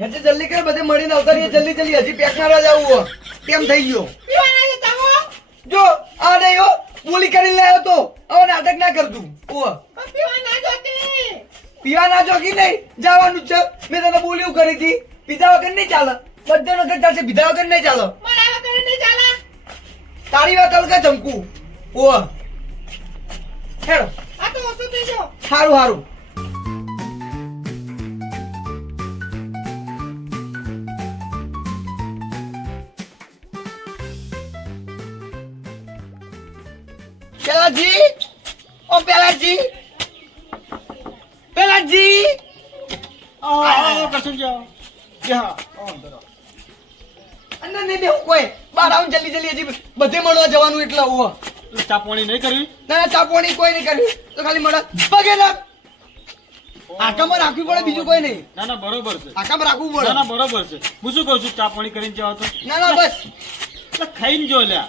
હેતે જલ્દી કર, બધે મળીને અવતારીએ જલ્દી જલ્દી. હજી પેક મારવા જાવું કેમ થઈ ગયો? જો આ રહ્યો બોલી કરીને લાવ્યો તો હવે નાટક ના કરતું. પીવા ના જોગી નહીં જવાનું છે. મેં તને બોલ્યું કરી હતી પીધા વગર નહીં ચાલે. બધા વગર ચાલશે, પીધા વગર નહીં ચાલે. તારી વાત અલગ ચમકુ. ઓ હેડો સારું સારું. પેલાજી, ઓ પેલાજી, પેલાજી. કશું જાઓ જા અંદર નહીં બેહું કોઈ. બહાર આવું જલ્દી જલ્દી. હજી બધે મળવા જવાનું એટલે હું. ચા પાણી નહીં કરવી? ના ચાપોણી કોઈ નહીં કર્યું તો ખાલી મળે પગે ના આકામાં રાખવી પડે, બીજું કોઈ નહીં. ના ના બરોબર છે. આકામાં રાખવું ના પડે. ના બરોબર છે. હું શું કહું છું, ચા પાણી કરીને જાઓ તો ના ના બસ એટલે ખાઈને જો લ્યા.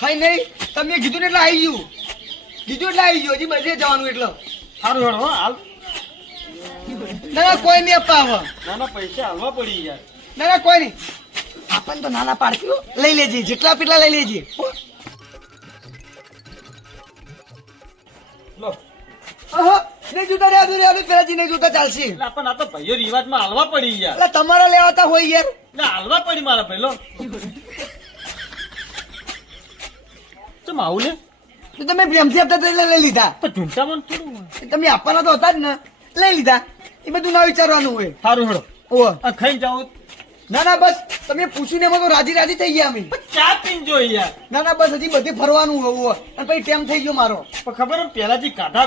ખાઈ નહીં. તમે કીધું ને એટલે આવી ગયું. કીધું એટલે આવી ગયું. હજી બધે જવાનું એટલે. સારું હેડો હો હાલ. ના ના કોઈ નહીં આપવા હવે. ના ના પૈસા હાલવા પડી યાર. ના ના કોઈ નહીં. આપણને તો નાના પાડતી હો. લઈ લેજે જેટલા પેટલા લઈ લેજે. લો નહીં જોતા રહ્યા પેલાજી નહીં જોતા ચાલશે. એટલે આપણને આ તો ભાઈઓ રિવાજમાં હાલવા પડી યાર. એટલે તમારા લેવાતા હોય યાર. એટલે હાલવા પડી મારા ભાઈ લો. ચમ આવું લે તો તમે પ્રેમથી આપતા તો એટલે લઈ લીધા. તો ઝૂંટામાં થોડું હોય. તમે આપવાના તો હતા જ ને, લઈ લીધા. એ બધું ના વિચારવાનું હોય. સારું હેડો ઓહ આ ખાઈને જાઓ. ના ના બસ તમે પૂછીને એમાં તો રાજી રાજી થઈ ગયા અમે. ચા પીને જો યાર. ના ના બસ હજી બધે ફરવાનું હોવું અને પછી ટેમ થઈ ગયો મારો. પણ ખબર એમ પેલાથી કાઢા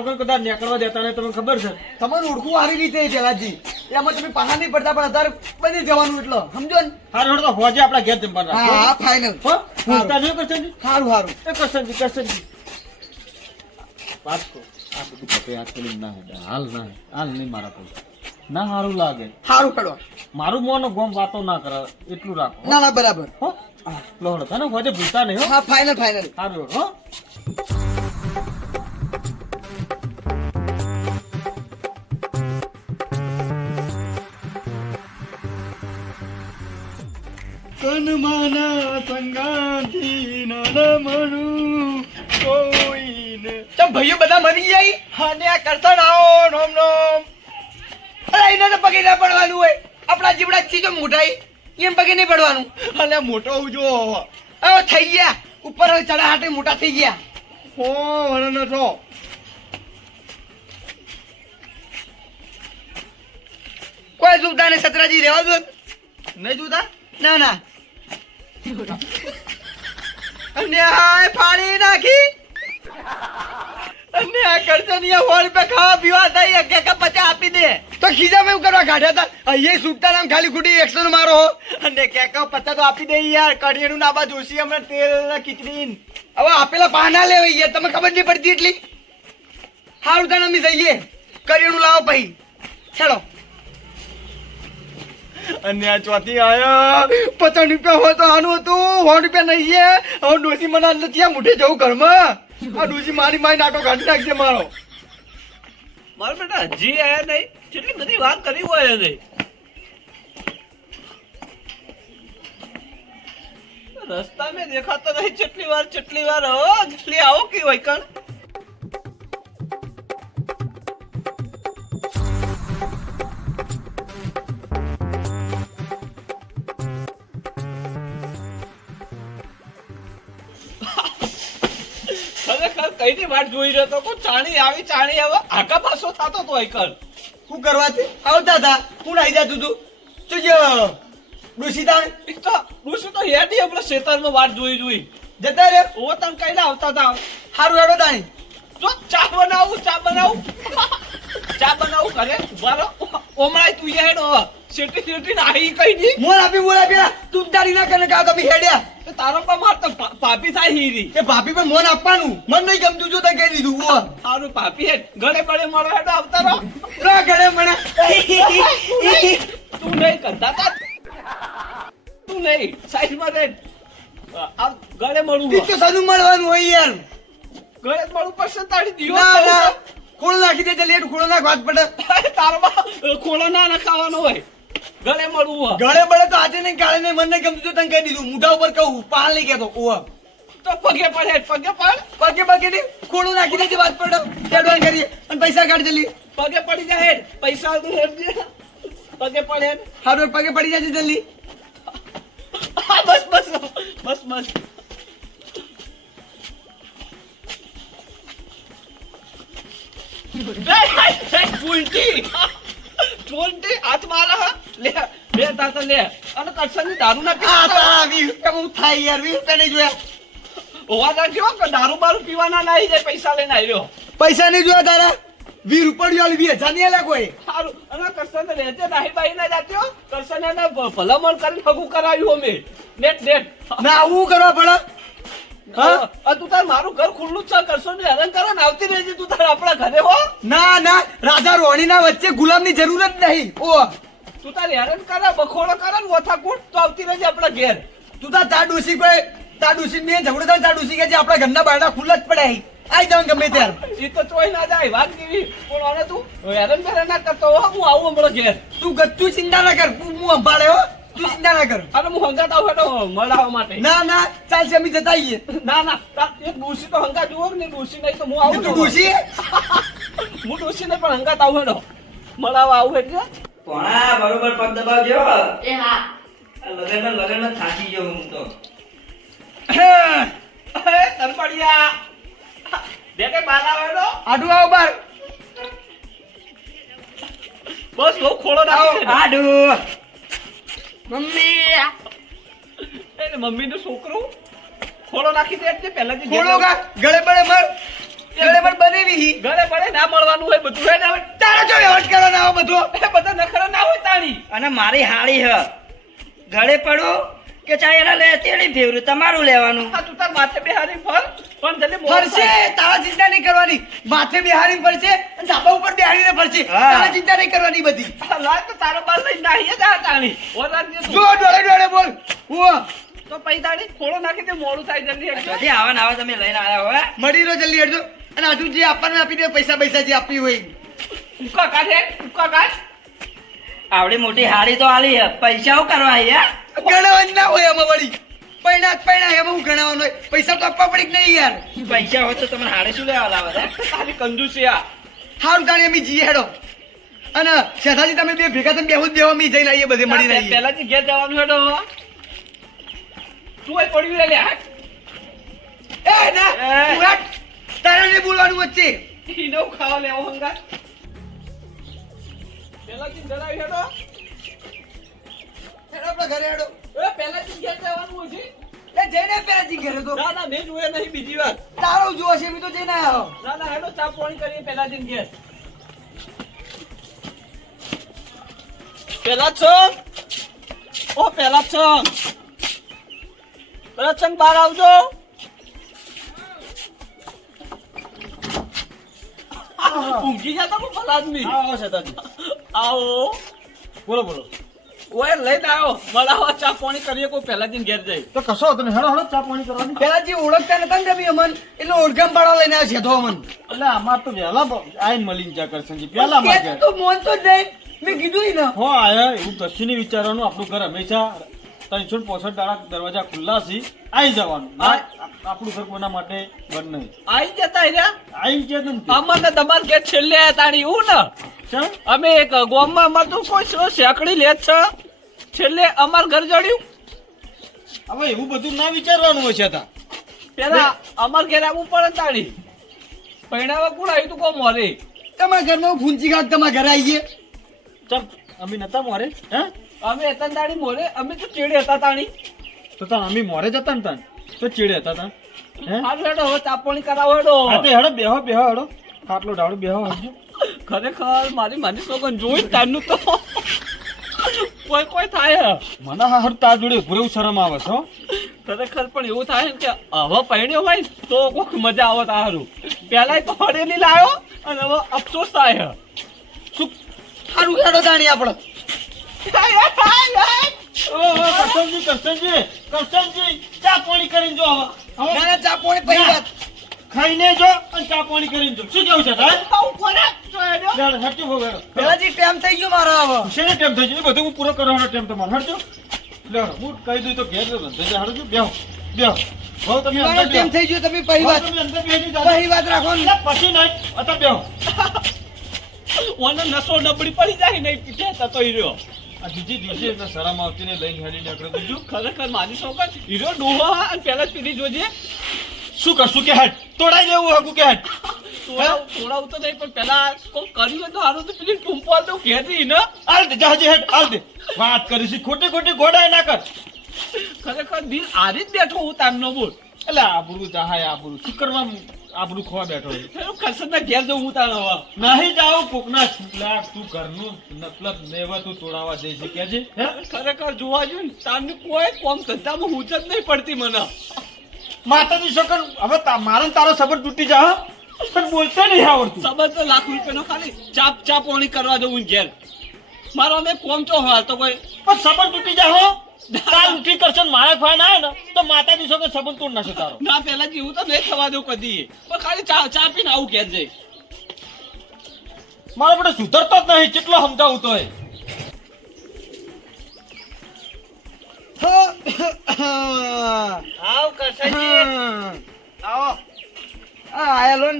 વગર કદાચ નીકળવા દેતા ને તમને ખબર છે. તમને ઓળખું સારી રીતે પેલાજી એમાં તમે પાછા નહીં પડતા, પણ અત્યારે બધે જવાનું એટલે સમજો ને. સારું હેડો તો હોજે આપણા ઘેર જમવાનું હા રાખો. હા ફાઈનલ. હો ભૂલતા નહીં કરશનજી. સારું સારું. એ કરશનજી વાત કહો. આ બધું પતે હાથ ખોલીને ના હેડે. હાલ નહીં મારા પૈસા ના સારું લાગે. સારું કરો. મારું મોનો ગોમ વાતો ના કરે એટલું રાખો. ના ના બરાબર. હો લોહડો તને હોજે ભૂલતા નહીં હો. હા ફાઈનલ ફાઈનલ. સારું હેડો હો. કનમાના સંગાથી ના મળું કોઈને. ચમ ભાઈઓ બધા મરી જાય. અને આ કરતા ના આવો નોમ નોમ. અરે એને તો પગે ના પડવાનું હોય. આપણા જીવડા જ ચીજો મોટાઈ એમ પગે નહીં પડવાનું. અલે મોટો જો હવે થઈ ગયા ઉપર ચડા હાટે મોટા થઈ ગયા. હો વણનો છો. કોઈ જોતા ને સતરાજી રહેવા દો. નહીં જોતા? ના ના. અને આ પાણી નાખી અને આ કરજનિયા હોળ પે ખાવા પીવા થઈ કે 50 આપી દે તો ખીજામાં એવું કરવા કાઢ્યા હતા. અહીંયા છૂટતા નામ ખાલી ખોટી એક્શન મારો અને કે 50 તો આપી દે યાર. કડિયાનું નાબા જોશી હમણાં તેલ ખીચડી હવે આપેલા પાના લેવા યાર. તમે ખબર નહીં પડતી એટલી. હારું તાણ અમે જઈએ કડિયાનું લાવો પછી ચાલો. અને આ ચોથી આયા 50 રૂપિયા હોય તો આનું હતું 100 રૂપિયા નહીં છે. હવે ડોસી મને નથી આ મુઠે જવું ઘરમાં. આ ડોસી મારી નાટો કાઢી નાખશે મારો. મારો બેટા હજી આયા નહીં. કેટલી બધી વાત કરી હોય નહીં. રસ્તા મેં દેખાતો નહીં. ચટલી વાર હો એટલી આવો કે હોય કણ. ખરેખર કઈની વાટ જોઈ રહ્યો તો કોઈ ચાણી આવી હવે આગા પાછો થતો તો એકલ. શું કરવાથી આવતા હતા હું આવી જતું તું જોજો ડોસી તાણ એક તો ડૂસું તો હેડી આપણે ખેતરમાં વાટ જોઈ જતા રે. ઓ તને કઈ ના આવતા હતા. હારું હેડો તાણી. જો ચા બનાવું ઘરે ઉભા રહો. ઓમળાય તું હેડો શેટી નાહી કઈ નહીં. મોર આપી તું તારી ના કને કાવ તમે હેડ્યા. તો તારો પણ માર તો પાપી થાય હીરી. એ ભાભી પર મોન આપવાનું મન નહીં ગમતું જો તને કહી દીધું. ઓ સારું પાપી હેડ ગળે બળે મળો હેડો આવતા રહો. રા ગળે મને તું નહીં કરતા તા. તું નહીં સાઈડમાં રે. આ ગળે મળું ઈ તો સનું મળવાનું હોય યાર. ગળે જ મળું પડશે તારી દીવો. ના ના ખોળ નાખી દે લેટ ખોળો નાખ વાત પડે. તારમાં ખોળો ના નખાવાનો હોય. ગળે મળવું ગળે બળે તો આજે નહીં કાલે નહીં, મને નહીં ગમતું તો તને કહી દીધું, મોઢા ઉપર કહું, પાલ નહીં કહેતો. ઓહ તો પગે પડે પગે પડ પગે પગે નહીં, ખોડું નાખી દેજે, વાત પડો, એડવાન્સ કરીએ અને પૈસા કાઢ જલ્દી. પગે પડી જાય હેડ. પૈસા તું હેડજે. પગે પડે હેડ. હારું પગે પડી જજે જલ્દી. હા, બસ બસ બસ બસ. ઉલટી હાથ મારા હા. લે લે તાતા લે. અને કરશનની દારૂ ના આ પીવા તારા 20 રૂપિયા બહુ થાય યાર, 20 રૂપિયા નહીં જોયા. હોવા રાખજો કે દારૂ બારૂ પીવાના નહીં જાય. પૈસા લઈને આવ્યો. પૈસા નહીં જોયા તારા? 20 રૂપિયા વાળી 20,000 નહીં આલ્યા કોઈ. સારું. અને કરશન રહેતે નાહી બાહી ના જાત્યો. કરશન એને ભલામણ કરીને હગું કરાવ્યું અમે. Net net. ના આવું કરવા પડે. હા? તું તાર મારું ઘર ખુલ્લું જ છે. કરશન ને હેરાન કરે ને આવતી રહેજે તું તાર આપણા ઘરે હો. ના ના, રાજા રોણીના વચ્ચે ગુલામની જરૂર જ નહીં. ઓહ તું તાર હેરાન કરે બખોડો કરે ને વથાકૂટ તો આવતી રહેજે આપણા ઘેર. તું તાર ડોસી કોઈ તાર ડોસી ને ઝઘડો થાય, તાર ડોસી કે જે આપણા ઘરના બારણા ખુલ્લા જ પડે. આઈ જાવ ગમે ત્યારે. એ તો ચોઈ ના જાય વાત કેવી. પણ આને તું હેરાન બેરાન ના કરતો હો. હું આવું હમણાં ઘેર. તું ગત્તુ ચિંતા ના કર, હું સંભાળે હો, તું ચિંતા ના કર. અને હું હંગાત આવું હેડો મળાવવા માટે. ના ના, ચાલશે અમે જતા આવીએ. ના ના એક ડોસી તો હંગાત જુઓ કે નહીં. ડોસી નહીં તો હું આવું તું ડોસી હું ડોસી ને પણ હંગાત આવું હેડો મળાવવા આવું એટલે. પોણા બરોબર પગ દબાવજો. એ હા લગનમાં થાકી ગયો હું તો. તરપડિયા દે કે બાર આવે હેડો. આડું આવો બાર. બસ બહુ ખોળો નાખી દે. આડુ મમ્મી એને મમ્મીનું છોકરું ખોળો નાખી દે એટલે પહેલા જે ખોલો કા ગળે બળે મર, ગળે બળ બનેવી. ઘરે પડે ના મળવાનું હોય બધું હે ને હવે તારો જો વ્યવહાર કરવાનો આવો બધો. એ બધા નખરા ના હોય તાણી. અને મારી હાળી હ ગળે પડો કે ચાય એના લે તેડી ફેવરું તમારું લેવાનું. આ તું તાર માથે બેહારી ફર પણ જલ્દી મોડું ફરશે, થાય. તારા ચિંતા નહીં કરવાની. માથે બેહારી ફરશે અને ધાબા ઉપર બેહારીને ફરશે. હા. તારા ચિંતા નહીં કરવાની બધી. આ લાય તો તારો બાર લઈને નાહીએ જા તાણી. ઓલા દે તું. જો ડોળે ડોળે બોલ. હું તો પૈ તાણી ખોળો નાખી દે મોડું થાય જલ્દી હેડજો. જલ્દી આવા ને આવા તમે લઈને આવ્યા હોય. મળી રહ્યો જલ્દી હેડજો. અને આજુ જે આપવાને આપી દે, પૈસા પૈસા જે આપવી હોય. ઉકા કાઢે ઉકા કાઢ. આવડી મોટી હાળી તો આલી હે. પૈસા હું કરવા આયા? ગણવાનું ના હોય આમાં વળી. પૈણા એમાં હું ગણાવવાનું હોય. પૈસા તો આપવા પડી કે નહીં યાર. પૈસા હોય તો તમને હાળી શું લેવા લાવે છે? તારી કંજૂસી આ. હારું તાણી અમે જઈએ હેડો. અને શેઠાજી તમે બે ભેગા થઈને બેહું જ બેહો, અમે જઈને આવીએ બધે મળી રહીએ. પહેલાથી ઘેર જવાનું હેડો. તું એ પડ્યું લે લે હાટ. એ ના તું હેડ. તારે નહીં બોલવાનું વચ્ચે. ઈનો ખાવા લેવો હંગા. પહેલાથી જણાવી હેડો. હેડો આપણા ઘરે હેડો. એ પહેલાથી ઘેર જવાનું હોય છે. એ જઈને પેલા જી ઘરે તો. ના ના મેં જોયે નહીં બીજી વાર. તારો જોવો છે, એમ તો જઈને આવ્યો. ના ના હેડો ચા પાણી કરીએ પહેલાથી ઘેર. પેલા છો ઓ પેલા છો પેલા છો બહાર આવજો. ઊંઘી જતા હું ભલા આદમી. આવો શેતાજી. આવો બોલો બોલો. ઓય લઈને આવ્યો મળાવા ચા પાણી કરીએ કોઈ પહેલા દિન ઘેર જઈ. તો કશો તમે હેડો હેડો ચા પાણી કરવાની. પેલા જે ઓળખતા નતા ને તમે અમન, એટલે ઓળખાણ પાડવા લઈને આવ્યા છે તો અમન. એટલે અમાર તો વહેલા આઈને મળીને ચા કરશનજી. પહેલા માં કે તો મોન તો જ નહીં. મેં કીધું ઈ ને. હો આયા એવું કશું નહીં વિચારવાનું. આપણું ઘર હંમેશા 365 દાડા દરવાજા ખુલ્લા છે. આવી જવાનું. આપણું ઘર કોના માટે બંધ નહીં. આઈ જતા રહ્યા આવી ગયા ને અમને તમાર ઘેર છેલ્લે તાણી એવું ને. ચમ અમે એક ગામમાં અમાર તો કોઈ શેકડી લે છે છેલ્લે અમાર ઘર જડ્યું. હવે એવું બધું ના વિચારવાનું હોય છે તા. પેલા અમાર ઘેર આવવું પડે ને તાણી. પહેણાવા કોણ આવ્યું તું કોમ મોરે. તમારા ઘરમાં ફૂંચી કાઢ, તમારા ઘરે આવીએ. ચમ અમે નતા મોરે હે? અમે હતા ને તાણી મોરે. અમે તો ચેડે હતા તાણી. તો તાન અમે મોરે જતા ને તાન તો ચીડે હતા તાન હે? હારું હેડો હવે ચાપણી કરાવો હેડો. હા તો હેડો બેહો હેડો. ખાટલો ડાળો બેહો હજુ. ખરેખર મારી સોગન જોઈ તારનું તો કોઈ થાય હે. મને હારું તાર જોડે પૂરેવું શરમ આવે છે હો. ખરેખર પણ એવું થાય ને કે હવે પરણ્યો હોય ને તો કોક મજા આવે તારું. પેલા તો હળેલી લાયો અને હવે અફસોસ થાય હે. શું સારું હેડો તાણી આપણે. કરશનજી ચા પાણી કરીને જો હવે. ના ના, ચા પાણી પછી વાત. ખાઈને જો અને ચા પાણી કરીને જો. શું કેવું છે તારે? આવું કોને તો હેડ્યો. લેડો, હેડજો ભો, લેડો. પેલાથી ટેમ થઈ ગયો મારો હવે શેનો ટેમ થઈ ગયો? એ બધું હું પૂરો કરવાનો ટેમ તમારો. હેડજો. લેડો, હું કહી દઉં તો ઘેર જજો. હેડજો, બેહો. બેહો. ભો, તમે મારો અંદર ટેમ બેહો. થઈ ગયો તમે પહેલી ભો, વાત તમે અંદર બેસી જાઓ. પહેલી વાત રાખો ને. એટલે પછી નહીં. અત્યારે બેહો. ઓને નસો નબળી પડી જાય નહીં પીઠે તો હીરો. આ દીદી એટલે શરમ આવતી ને લઈને હેડી નીકળે બીજું. ખરેખર મારી છોકર હીરો ડોહો અને પેલા જ પીધી જોજે. શું કરશું કે હેડ? તોડાઈ દેવું હકું કે હેડ? થોડાવું તો નહીં પણ પેલા કોક કર્યું હોય તો હારું તો પેલી ટૂંપો તો ઘેરી ને. હાલ દે, જહાજી હેડ, હાલ દે. વાત કરી છે ખોટી ખોટી ગોડાય ના કર. ખરેખર દિલ હારી જ બેઠો હું તારનો બોલ. એટલે આબરૂ જહાય આબરૂ. શું કરવા આબરૂ ખોવા બેઠો છે? પેલું કરશનના ઘેર જવું હું તાર હવે. નહીં જાવ કોકના છૂટલા તું ઘરનું મતલબ નેવા તું તોડાવા દે છે કે છે હે? ખરેખર જોવા જોઈએ ને તારની કોઈ કોમ ધંધામાં હું જ નહીં પડતી મને. માતાજી છોકર હવે મારો ને તારો સબર તૂટી જા હો. પણ બોલતે નહીં આવડતું. સબર તો લાખ રૂપિયાનો ખાલી ચાપ ઓણી કરવા જવું ઘેર. મારો અમે કોમ ચો હાલ તો કોઈ પણ સબર તૂટી જા હો. કાલ ઉઠી કરશે ને મારા ફાન આવે ને તો માતાજી છોકર સબર તોડ નાખે તારો. ના પેલા જેવું તો નહીં થવા દઉં કદી પણ ખાલી ચા પીને આવું ઘેર જઈ. મારો બધો સુધરતો જ નહીં કેટલો સમજાવું તો આવ કરશનજી આવો આયા લોન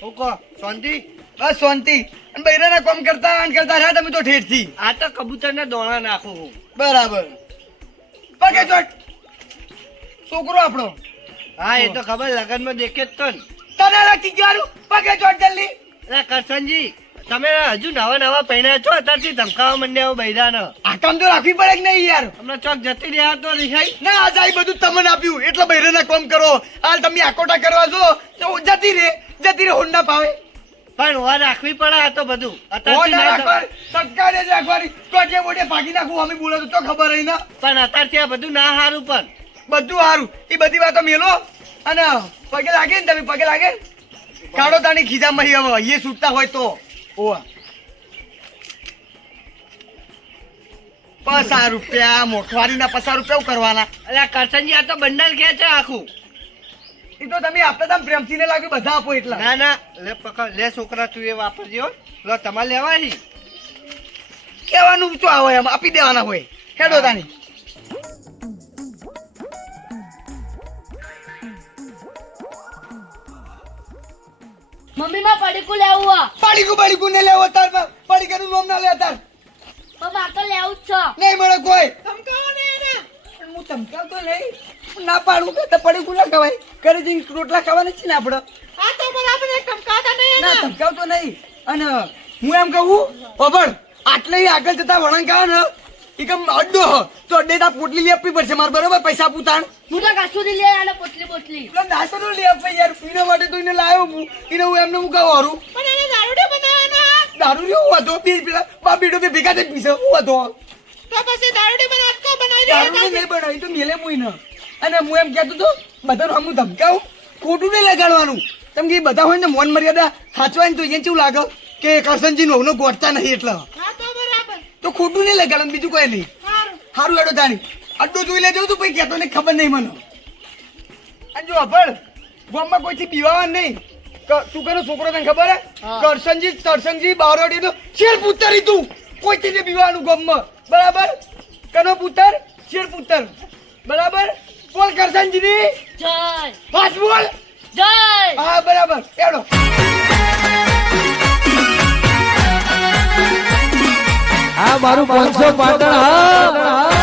હું કહો શાંતિ બસ શાંતિ અને બૈરાના કામ કરતા રહ્યા તમે તો ઠેરથી આ તો કબૂતરના દોણા નાખું હું. બરાબર પગે ચોટ છોકરો આપણો હા એ તો ખબર લગનમાં દેખે જ તો ને. તને રાખી ગયું પગે ચોટ જલ્દી અરે કરશનજી તમે હજુ નવા પહેણ્યા છો અત્યારથી ધમકાવા માંડ્યા બૈરાને. આ કામ તો રાખવી પડે કે નહીં યાર હમણાં ચોક જતી રહ્યા તો રિહાઈ. ના આજ આ બધું તમને આપ્યું એટલે બૈરાના કામ કરો હાલ તમે આકોટા કરવા જો તો જતી રે હોન્ડા પાવે પણ વાર રાખવી પડે આ તો બધું અત્યારથી હોન્ડા ના રાખવા સટકાને જ રાખવાની કોટે મોટે ભાગી નાખું અમે બોલો તો ખબર રહી ના પણ અત્યારથી આ બધું ના હારું પણ બધું સારું એ બધી વાતો મેલો અને પગે લાગે ને તમે પગે લાગે ને કાઢો તાની ખીજામાં હવે એ છૂટતા હોય તો ઓવા 50 રૂપિયા મોઠવારીના 50 રૂપિયા કરવાના અલ્યા કરશનજી આ તો બંડલ ખેંચે આખું. એ તો તમે આપતા હતા પ્રેમથી ને લાગ્યું બધા આપો એટલા ના ના લે પકડ લે છોકરા તું એ વાપરજે હો. લો તમારે લેવાની કહેવાનું શું આવે એમ આપી દેવાના હોય હેડો તાની મમ્મી માં પડીકું લેવું આ પાડીકું ને લેવો તાર પાડીકાનું નામ ના લે તાર પણ મારે તો લેવું જ છે. નહીં મળે કોઈ ધમકાવો ને એને પણ હું ધમકાવતો નહીં ના પાડું કે તો પાડીકું ના ખવાય ઘરે જઈને રોટલા ખાવાના છે ને આપણે હા તો બરાબર ધમકાતા નહીં ના ધમકાવતો નહીં અને હું એમ કહું ખબર આટલે આગળ જતા વળાંક આવે ને એ કમ અડ્ડો તો અડ્ડે તા પોટલી લઈ આપવી પડશે મારે બરોબર પૈસા પૂતાણ હું તો કસુરી લે આને પોટલી નાસ્તો તો લઈ આપે યાર પીવા માટે તો એને લાવ્યો હું એને હું એમને હું કહું હારું પણ એને દારૂડી બનાવવાના દારૂ હું હતો બે પેલા બા બેટો બે ભેગા થઈ પીશે હું હતો તો પછી દારૂડી બનાવતો બનાવી દારૂ નહીં બનાવી તો મેલે મુઈ ન અને હું એમ કહેતો તો બધાનું હમું ધમકાવું ખોટું નહીં લગાડવાનું કેમ કે બધા હોય ને મોન મર્યાદા સાચવાય ને તો એને કેવું લાગે કે કરશનજી નો ગોઠતા નહીં એટલે હા તો બરાબર તો ખોટું નહીં લગાડવાનું બીજું કોઈ નહીં સારું હેડો તાણી અડ્ડો જોઈ લેજો તું પછી કહેતો ને ખબર નહીં મને અને જો અભળ ગામમાં કોઈથી પીવા નહીં તું કેનો છોકરો તને ખબર હે કરશનજી બારોડી નો શેર પુત્તર તું કોઈથી નહીં પીવાનું ગામમાં બરાબર કનો પુત્તર શેર પુત્તર બરાબર બોલ કરશનજી ની જય પાસ બોલ જય હા બરાબર હેડો આ મારું 500 પાટણ હા